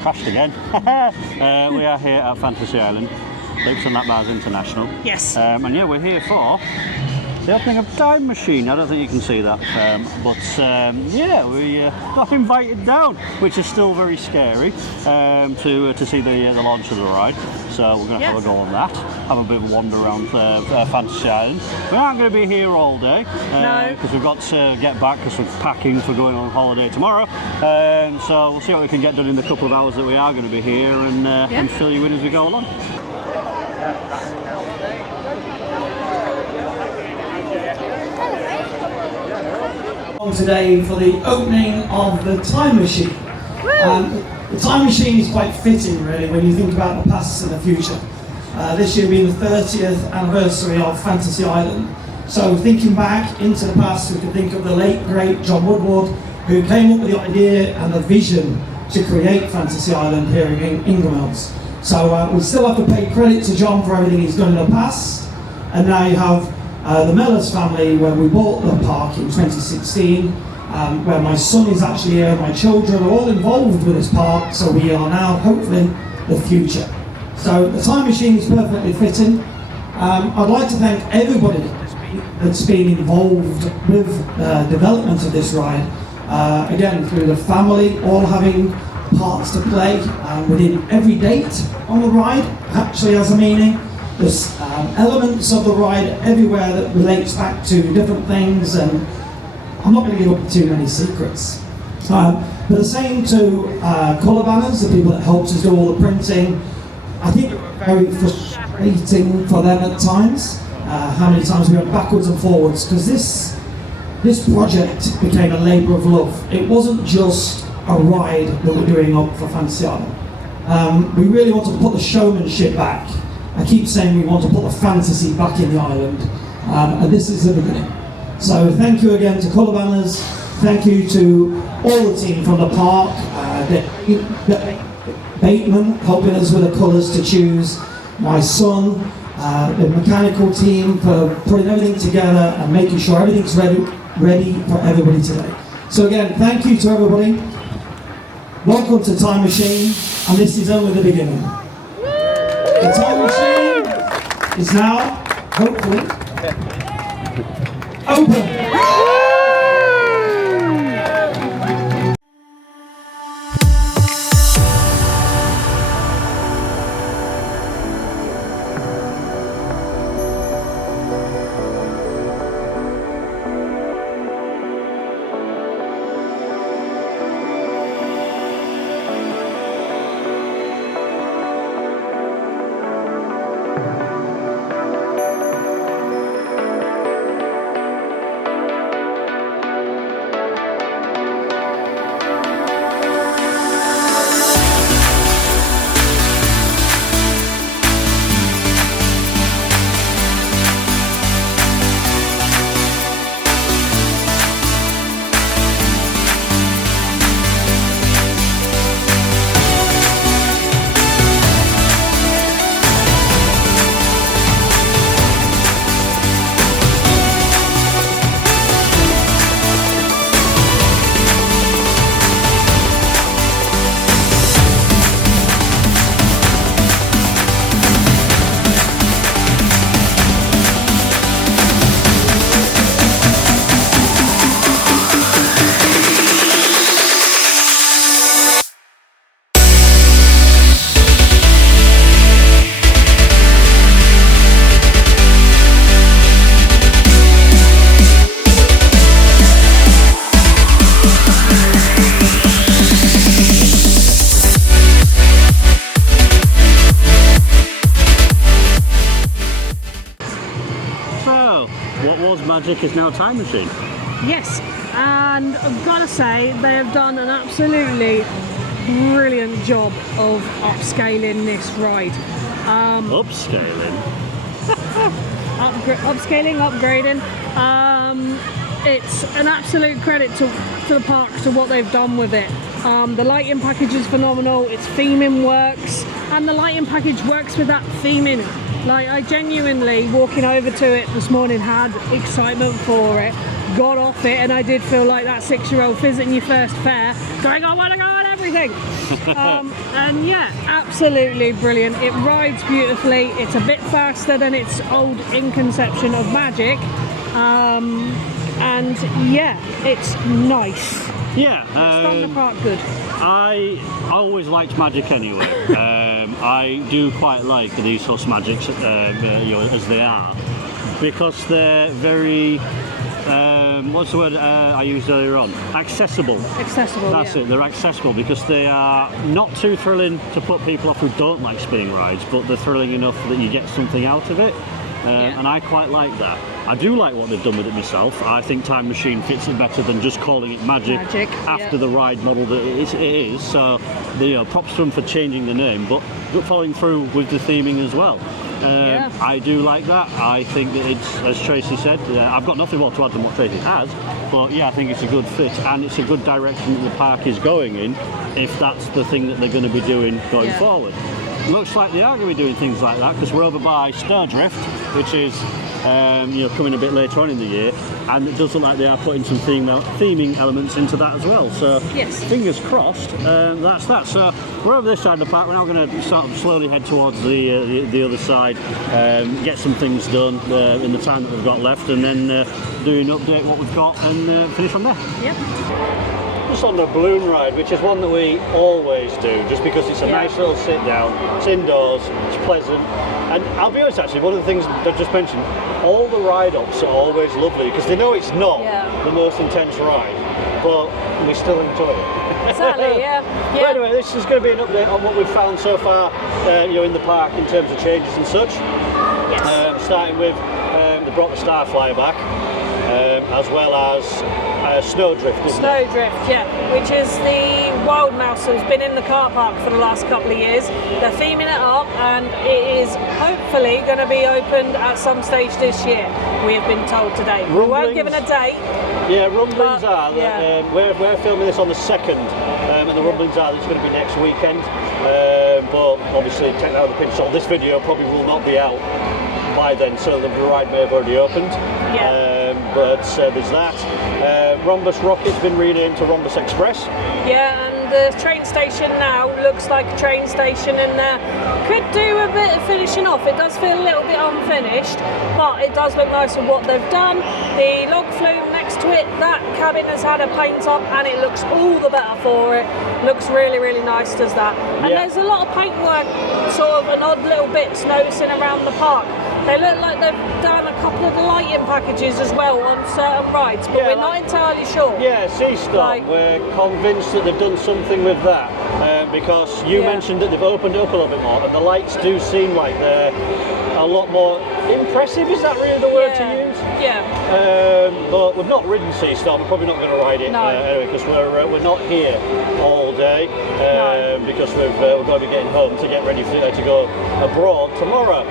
crashed again. We are here at Fantasy Island, Loops and Lap Bars International. Yes. And yeah, we're here for the opening of Time Machine. I don't think you can see that, yeah, we got invited down, which is still very scary, to see the launch of the ride. So we're going to have a go on that, have a bit of a wander around Fantasy Island. We aren't going to be here all day, because we've got to get back because we're packing for going on holiday tomorrow. So we'll see what we can get done in the couple of hours that we are going to be here, and fill you in as we go along. On today for the opening of the Time Machine. The Time Machine is quite fitting, really, when you think about the past and the future. This year being the 30th anniversary of Fantasy Island. So thinking back into the past, we could think of the late great John Woodward, who came up with the idea and the vision to create Fantasy Island here in Inglemells. So we still have to pay credit to John for everything he's done in the past. And now you have the Mellors family, where we bought the park in 2016, where my son is actually here, my children are all involved with this park, so we are now hopefully the future. So the Time Machine is perfectly fitting. I'd like to thank everybody that's been involved with the development of this ride. Again, through the family, all having parts to play within every date on the ride, actually has a meaning. There's elements of the ride everywhere that relates back to different things, and I'm not going to give up too many secrets. But the same to colour banners, the people that helped us do all the printing. I think it was very frustrating for them at times, how many times we went backwards and forwards, because this project became a labour of love. It wasn't just a ride that we're doing up for Fantasy Island. We really wanted to put the showmanship back. I keep saying we want to put the fantasy back in the island, and this is the beginning. So thank you again to Colour Banners, thank you to all the team from the park, Bateman helping us with the colours to choose, my son, the mechanical team for putting everything together and making sure everything's ready for everybody today. So again, thank you to everybody. Welcome to Time Machine, and this is only the beginning. The Time Machine is now, hopefully, open. Magic is now Time Machine. Yes, and I've got to say they have done an absolutely brilliant job of upscaling this ride. Upscaling? Upgrading. It's an absolute credit to the park, to what they've done with it. The lighting package is phenomenal, its theming works, and the lighting package works with that theming. Like, I genuinely, walking over to it this morning, had excitement for it, got off it, and I did feel like that 6-year-old visiting your first fair, going, I want to go on every everything. And yeah, absolutely brilliant. It rides beautifully. It's a bit faster than its old inconception of Magic. And yeah, it's nice. Yeah, It's done the part good. I always liked Magic anyway. I do quite like these horse Magics, as they are, because they're very, what's the word I used earlier on? Accessible. Accessible. That's yeah. it. They're accessible because they are not too thrilling to put people off who don't like spinning rides, but they're thrilling enough that you get something out of it. And I quite like that. I do like what they've done with it myself. I think Time Machine fits it better than just calling it Magic after the ride model that it is. So, props to them for changing the name, but following through with the theming as well. I do like that. I think that it's, as Tracy said, I've got nothing more to add than what Tracy has, but yeah, I think it's a good fit and it's a good direction that the park is going in if that's the thing that they're going to be doing going forward. Looks like they are going to be doing things like that because we're over by Snowdrift, which is coming a bit later on in the year, and it does look like they are putting some theming elements into that as well. So fingers crossed, that's that. So we're over this side of the park. We're now going to sort of slowly head towards the other side, get some things done in the time that we've got left, and then do an update what we've got and finish from there. Yep. Just on the balloon ride, which is one that we always do, just because it's a nice little sit down, it's indoors, it's pleasant, and I'll be honest actually, one of the things I just mentioned, all the ride-ups are always lovely, because they know it's not the most intense ride, but we still enjoy it. Exactly, But anyway, this is going to be an update on what we've found so far, in the park in terms of changes and such. Yes. Starting with, they brought the Starflyer back, as well as Snowdrift, isn't it? Snowdrift, which is the wild mouse that's been in the car park for the last couple of years. They're theming it up and it is hopefully going to be opened at some stage this year, we have been told today. We weren't given a date. Yeah, rumblings are that we're filming this on the 2nd, and the rumblings are that it's going to be next weekend, but obviously take that with a pinch of salt. This video probably will not be out by then, so the ride may have already opened. But there's that. Rhombus Rocket's been renamed to Rhombus Express. Yeah, and the train station now looks like a train station, and could do a bit of finishing off. It does feel a little bit unfinished, but it does look nice with what they've done. The log flume next to it, that cabin has had a paint up, and it looks all the better for it. Looks really, really nice, does that. And there's a lot of paintwork, sort of an odd little bits noticing around the park. They look like they've done a couple of the lighting packages as well on certain rides, but we're not entirely sure. Yeah, Seastop, we're convinced that they've done something with that, because you mentioned that they've opened it up a little bit more, and the lights do seem like they're a lot more impressive, is that really the word to use? But we've not ridden Seastop, we're probably not going to ride it anyway, because we're not here all day, because we're going to be getting home to get ready to go abroad tomorrow.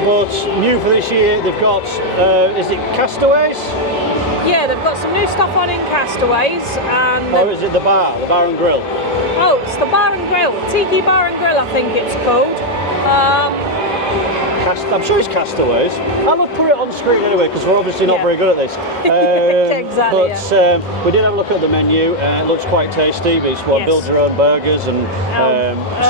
But new for this year, they've got, is it Castaways? Yeah, they've got some new stuff on in Castaways. And or is it the bar and grill? Oh, it's the bar and grill, Tiki Bar and Grill I think it's called. I'm sure it's Castaways. I'll put it on screen anyway because we're obviously not very good at this. Exactly. But we did have a look at the menu. It looks quite tasty. It's build your own burgers and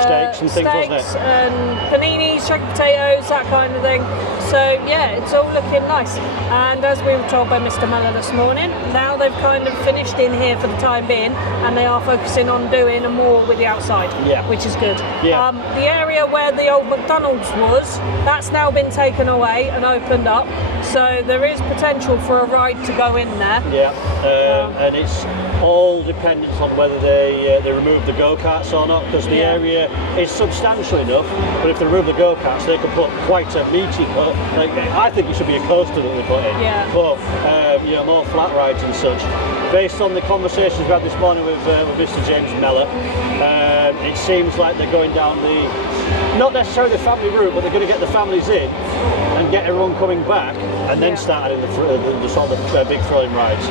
steaks and things, wasn't it? And paninis, shrink potatoes, that kind of thing. So yeah, it's all looking nice. And as we were told by Mr Mellor this morning, now they've kind of finished in here for the time being, and they are focusing on doing more with the outside, which is good. The area where the old McDonald's was, that's now been taken away and opened up, so there is potential for a ride to go in there. And it's all dependent on whether they remove the go-karts or not, because the area is substantial enough, but if they remove the go-karts they could put quite a meaty I think it should be a coaster that they put in, but more flat rides and such. Based on the conversations we had this morning with Mr James Mellors, it seems like they're going down not necessarily the family route, but they're going to get the families in and get everyone coming back, and then start in the sort of big thrilling rides.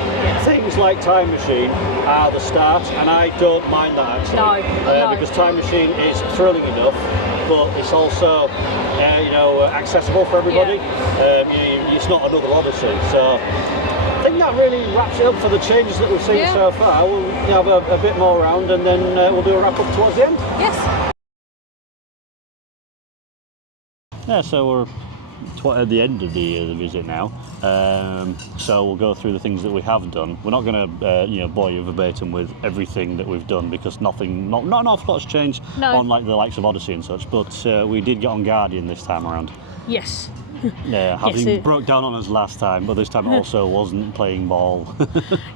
Things like Time Machine are the start, and I don't mind that actually, because Time Machine is thrilling enough, but it's also accessible for everybody. It's not another Odyssey, so I think that really wraps it up for the changes that we've seen so far. We'll have a bit more around, and then we'll do a wrap up towards the end. Yes. Yeah, so we're at the end of the visit now. So we'll go through the things that we have done. We're not going to bore you verbatim with everything that we've done, because not an awful lot's changed on like the likes of Odyssey and such. But we did get on Guardian this time around. Yes. Yeah, having broke down on us last time, but this time it also wasn't playing ball.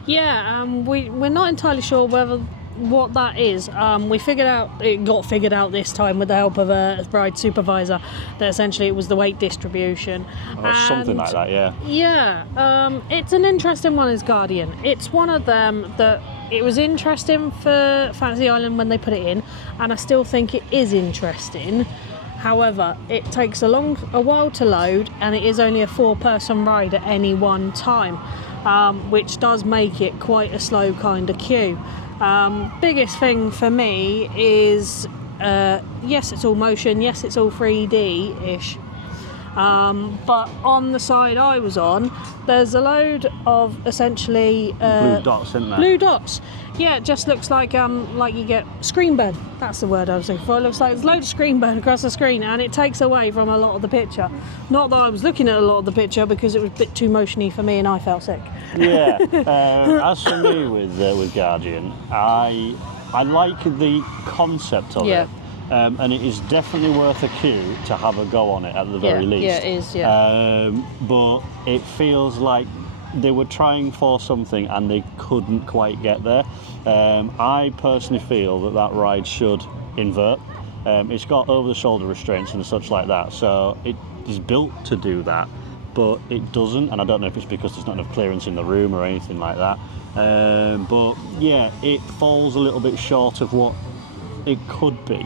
Yeah, we're not entirely sure what that is. It got figured out this time with the help of a ride supervisor, that essentially it was the weight distribution. Or something like that, yeah. Yeah, it's an interesting one as Guardian. It's one of them that it was interesting for Fantasy Island when they put it in, and I still think it is interesting. However, it takes a while to load, and it is only a 4-person ride at any one time, which does make it quite a slow kind of queue. Biggest thing for me is, yes, it's all motion, yes, it's all 3D-ish, but on the side I was on, there's a load of essentially blue dots, isn't there? Blue dots. Yeah, it just looks like you get screen burn. That's the word I was looking for. It looks like there's loads of screen burn across the screen, and it takes away from a lot of the picture. Not that I was looking at a lot of the picture, because it was a bit too motiony for me and I felt sick. Yeah. As for me with Guardian, I like the concept of it. And it is definitely worth a queue to have a go on it at the very least. Yeah, it is, yeah. But it feels like they were trying for something and they couldn't quite get there. I personally feel that ride should invert. It's got over-the-shoulder restraints and such like that, so it is built to do that, but it doesn't, and I don't know if it's because there's not enough clearance in the room or anything like that. But yeah, it falls a little bit short of what it could be.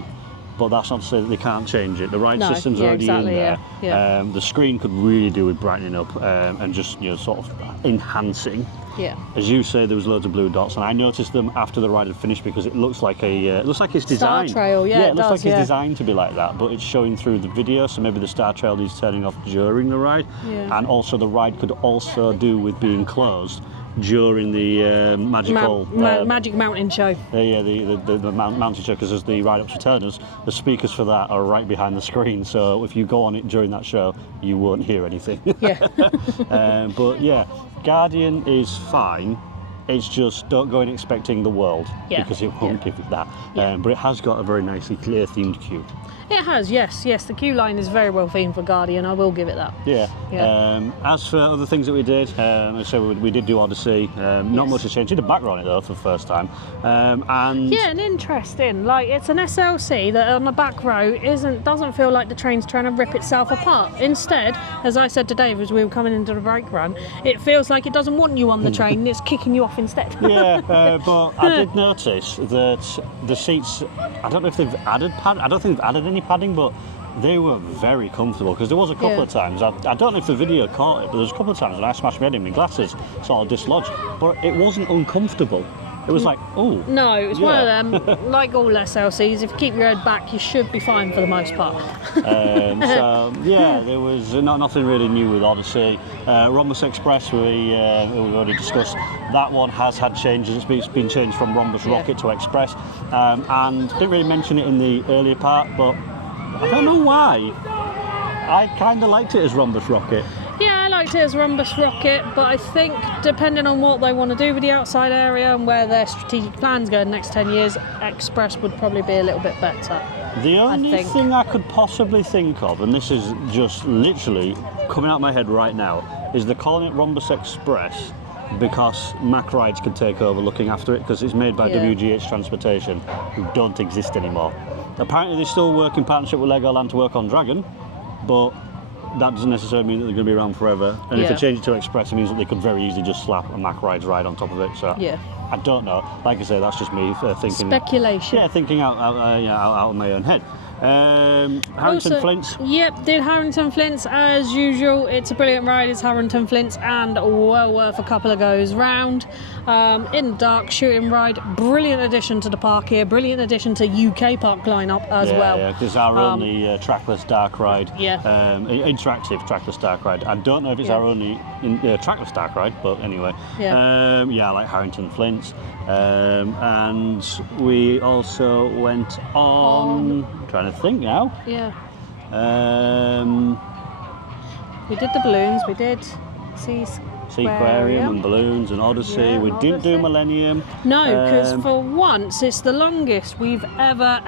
But that's not to say that they can't change it. The ride system's already in there. Yeah. The screen could really do with brightening up and just sort of enhancing. Yeah. As you say, there was loads of blue dots, and I noticed them after the ride had finished, because it looks like it's designed. Star Trail, yeah, it looks like it's designed to be like that, but it's showing through the video, so maybe the Star Trail needs turning off during the ride, and also the ride could also do with being closed during the Magic Mountain show. The mountain show, because as the ride ups are telling us, the speakers for that are right behind the screen, so if you go on it during that show, you won't hear anything. Yeah. But yeah, Guardian is fine. It's just don't go in expecting the world, because it won't give it that. But it has got a very nicely clear themed queue. It has, yes. The queue line is very well themed for Guardian, I will give it that. Yeah. As for other things that we did, so we did do Odyssey. Not much has changed. We did a back on it though for the first time. And interesting. Like, it's an SLC that on the back row doesn't feel like the train's trying to rip itself apart. Instead, as I said to Dave as we were coming into the brake run, it feels like it doesn't want you on the train and it's kicking you off instead. But I did notice that the seats, I don't know if they've added padding. I don't think they've added any padding, but they were very comfortable, because there was a couple of times, I don't know if the video caught it, but there was a couple of times when I smashed my head in, my glasses sort of dislodged, but it wasn't uncomfortable. It was like, oh. No, it was one of them, like all SLCs, if you keep your head back, you should be fine for the most part. So, yeah, there was nothing really new with Odyssey. Rhombus Express, we already discussed. That one has had changes. It's been changed from Rhombus Rocket to Express. And didn't really mention it in the earlier part, but I don't know why. I kind of liked it as Rhombus Rocket. Yeah, I liked it as Rhombus Rocket, but I think depending on what they want to do with the outside area and where their strategic plans go in the next 10 years, Express would probably be a little bit better. The only thing I could possibly think of, and this is just literally coming out of my head right now, is they're calling it Rhombus Express because Mack Rides could take over looking after it, because it's made by WGH Transportation, who don't exist anymore. Apparently they still work in partnership with Legoland to work on Dragon, but that doesn't necessarily mean that they're going to be around forever. And if they change it to Express, it means that they could very easily just slap a Mack Rides ride on top of it. So I don't know. Like I say, that's just me thinking. Speculation. Yeah, thinking out of my own head. Harrington Also, Flints. Yep, did Harrington Flints as usual. It's a brilliant ride. It's Harrington Flints and well worth a couple of goes round. In the dark shooting ride. Brilliant addition to the park here. Brilliant addition to UK park lineup as well. Yeah, because our only trackless dark ride. Yeah. Interactive trackless dark ride. I don't know if it's our only trackless dark ride, but anyway. Yeah. I like Harrington Flints. And we also went on. I'm trying to think now. Yeah. We did the balloons. We did Seaquarium and balloons and Odyssey. Yeah, we didn't do Odyssey. Millennium. No, because for once it's the longest we've ever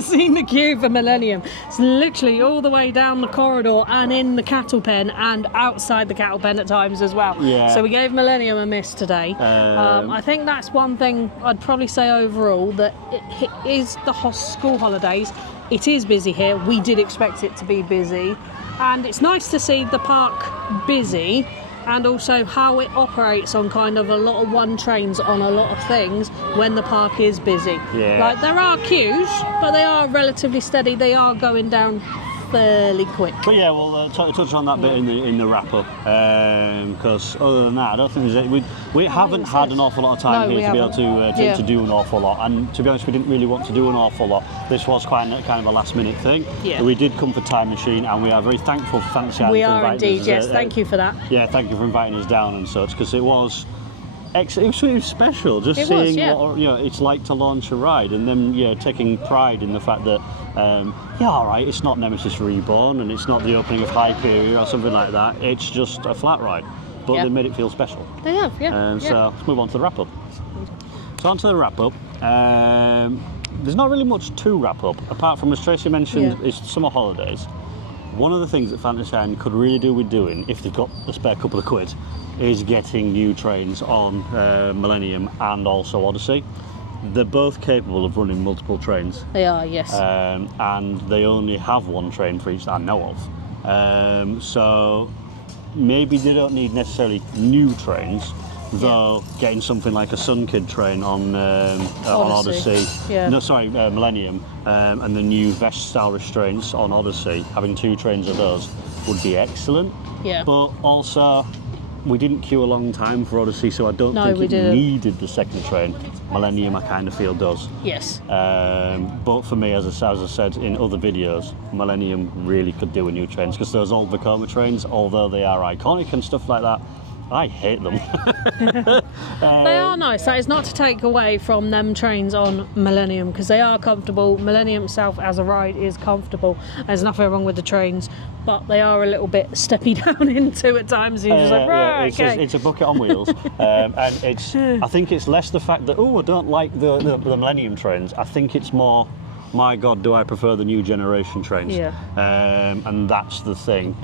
seen the queue for Millennium. It's literally all the way down the corridor and in the cattle pen and outside the cattle pen at times as well. Yeah. So we gave Millennium a miss today. I think that's one thing I'd probably say overall, that it is the school holidays. It is busy here. We did expect it to be busy. And it's nice to see the park busy, and also how it operates on kind of a lot of one trains on a lot of things when the park is busy. Yeah. Like, there are queues, but they are relatively steady. They are going down fairly quick. But yeah, we'll touch on that bit in the wrap up, because other than that, I don't think we haven't had an awful lot of time here to be able to do an awful lot. And to be honest, we didn't really want to do an awful lot. This was kind of a last minute thing. Yeah. We did come for Time Machine, and we are very thankful for Fantasy Island. We for are inviting indeed, us, yes. Thank you for that. Yeah, thank you for inviting us down and such, because it was really special, just It seeing was, yeah. what it's like to launch a ride, and then taking pride in the fact that all right, it's not Nemesis Reborn and it's not the opening of Hyperion or something like that. It's just a flat ride, but they made it feel special. They have, yeah. So let's move on to the wrap up. So on to the wrap up. There's not really much to wrap up apart from, as Tracy mentioned, is summer holidays. One of the things that Fantasyland could really do with doing, if they've got a spare couple of quid, is getting new trains on Millennium and also Odyssey. They're both capable of running multiple trains. They are, yes. And they only have one train for each that I know of. So maybe they don't need necessarily new trains, though getting something like a Sun Kid train on Odyssey. Yeah. No, sorry, Millennium, and the new Vest style restraints on Odyssey, having two trains of those would be excellent. Yeah. But also, we didn't queue a long time for Odyssey, so I don't think it needed the second train. Millennium, I kind of feel, does. Yes. But for me, as I said in other videos, Millennium really could do with new trains, because those old Vekoma trains, although they are iconic and stuff like that, I hate them. They are nice. That is not to take away from them trains on Millennium, because they are comfortable. Millennium itself as a ride is comfortable. There's nothing wrong with the trains, but they are a little bit steppy down into at times. You're just like, right, okay. It's a bucket on wheels, and it's. I think it's less the fact that I don't like the Millennium trains. I think it's more, my God, do I prefer the new generation trains? Yeah. And that's the thing.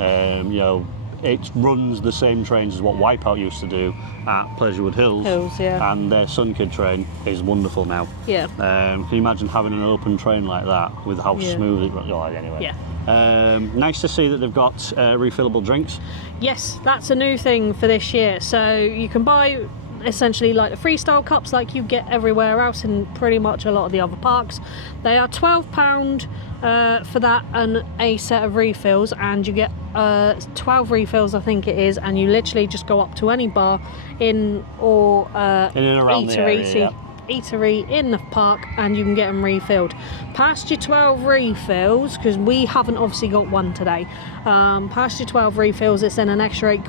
It runs the same trains as what Wipeout used to do at Pleasurewood Hills. And their Sun Kid train is wonderful now. Yeah. Can you imagine having an open train like that with how smooth it runs? Anyway. Yeah. Nice to see that they've got refillable drinks. Yes, that's a new thing for this year. So you can buy essentially like the freestyle cups like you get everywhere else in pretty much a lot of the other parks. They are £12 for that and a set of refills, and you get 12 refills, I think it is, and you literally just go up to any bar in or in and around the area, eatery in the park, and you can get them refilled. Past your 12 refills, because we haven't obviously got one today, past your 12 refills, it's then an extra £8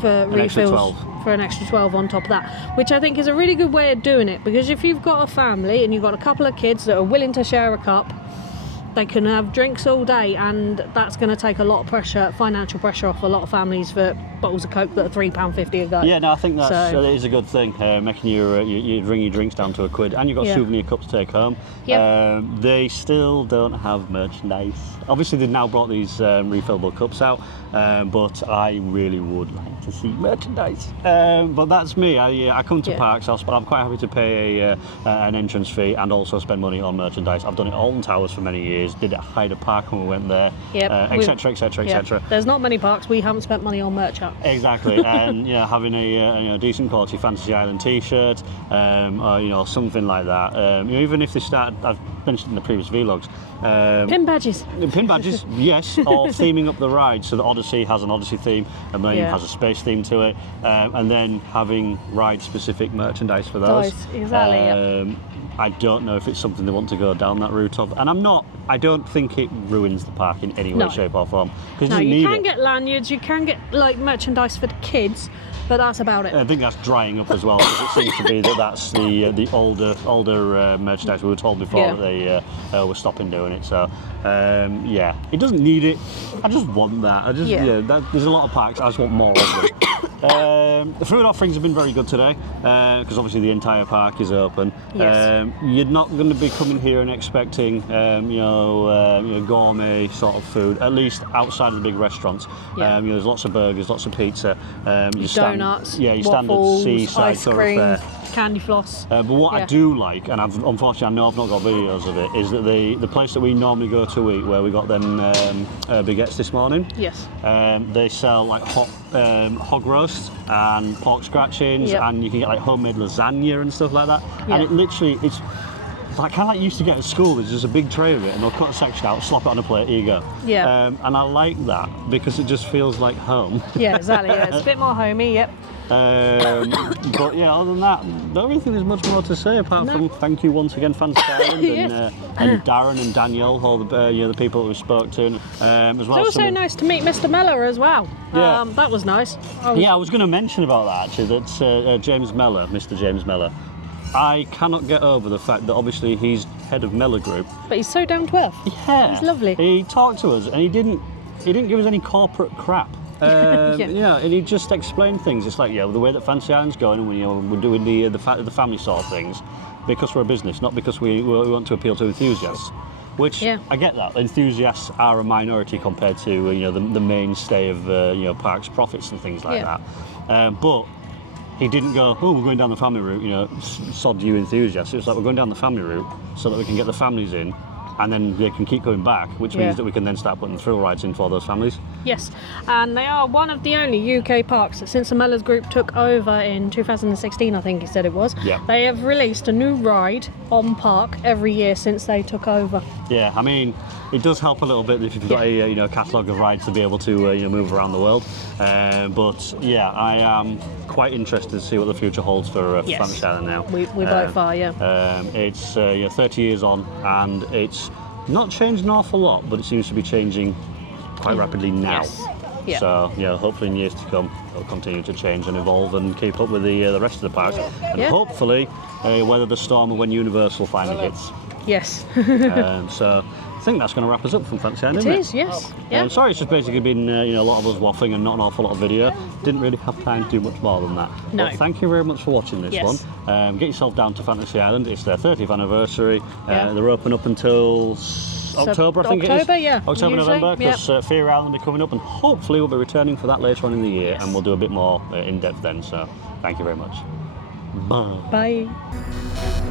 for refills, for an extra 12 on top of that, which I think is a really good way of doing it, because if you've got a family and you've got a couple of kids that are willing to share a cup, they can have drinks all day, and that's going to take a lot of financial pressure off a lot of families for bottles of Coke that are £3.50 a go. Yeah, no, I think that is a good thing, making you bring your drinks down to £1, and you've got souvenir cups to take home. Yep. They still don't have merchandise. Obviously, they've now brought these refillable cups out, but I really would like to see merchandise. But that's me. I come to parks. I'm quite happy to pay an entrance fee and also spend money on merchandise. I've done it all in Towers for many years. years, did it at Hyde Park when we went there, Yep. etc., etc., Yeah. etc. There's not many parks we haven't spent money on merch at. Exactly, and having a decent quality Fantasy Island T-shirt, or something like that. Even if they start, I've mentioned in the previous vlogs, Pin badges. pin badges, yes, or theming up the ride. So the Odyssey has an Odyssey theme, and Millennium has a space theme to it, and then having ride-specific merchandise for those. Exactly. I don't know if it's something they want to go down that route of, and I don't think it ruins the park in any way, shape or form. No, you can get lanyards, you can get like merchandise for the kids, but that's about it. I think that's drying up as well, because it seems to be that's the older merchandise. We were told before that they were stopping doing it. So it doesn't need it. I just want that. There's a lot of parks. I just want more of them. The food offerings have been very good today, because obviously the entire park is open. Yes. You're not going to be coming here and expecting gourmet sort of food, at least outside of the big restaurants. There's lots of burgers, lots of pizza, donuts, your waffles, standard seaside ice cream, thoroughfare. candy floss. But what I do like, and unfortunately I know I've not got videos of it, is that the place that we normally go to eat, where we got them baguettes this morning. Yes. They sell like hot hog roast and pork scratchings, and you can get like homemade lasagna and stuff like that. And it literally, it's like kind of like you used to get at school. There's just a big tray of it, and they'll cut a section out, slop it on a plate, here you go. Yeah. And I like that because it just feels like home. Yeah, exactly. It's a bit more homey. Yep. But yeah, other than that, I don't really think there's much more to say apart from thank you once again, Fantasy Island, and Darren and Danielle, all the people that we spoke to, as well. It's also nice to meet Mr Mellor as well. Yeah. That was nice. I was going to mention about that actually. That's James Mellor, Mr James Mellor. I cannot get over the fact that obviously he's head of Mellor Group. But he's so down to earth. Yeah. He's lovely. He talked to us and he didn't give us any corporate crap. And he just explained things. It's like, the way that Fantasy Island's going, and we're doing the family sort of things, because we're a business, not because we want to appeal to enthusiasts. Which I get that enthusiasts are a minority compared to the mainstay of parks profits and things like that. But he didn't go, we're going down the family route, sod you enthusiasts. It was like, we're going down the family route so that we can get the families in, and then they can keep going back, which means that we can then start putting thrill rides in for those families. Yes, and they are one of the only UK parks that, since the Mellors Group took over in 2016, I think he said it was, they have released a new ride on park every year since they took over. Yeah, I mean, it does help a little bit if you've got a catalogue of rides to be able to move around the world. But yeah, I am quite interested to see what the future holds for Fantasy Island now. We both are, It's 30 years on, and it's not changed an awful lot, but it seems to be changing quite rapidly now. Yes. Yeah. So hopefully in years to come it'll continue to change and evolve and keep up with the rest of the parks, and hopefully weather the storm when Universal finally hits. Yes. So I think that's going to wrap us up from Fantasy Island, It isn't is, yes. Yeah. Sorry, it's just basically been a lot of us waffling and not an awful lot of video. Didn't really have time to do much more than that. No. But thank you very much for watching this one. Get yourself down to Fantasy Island. It's their 30th anniversary. They're open up until October, I think October, it is. October, November, because Fear Island are coming up, and hopefully we'll be returning for that later on in the year, and we'll do a bit more in depth then. So thank you very much. Bye. Bye.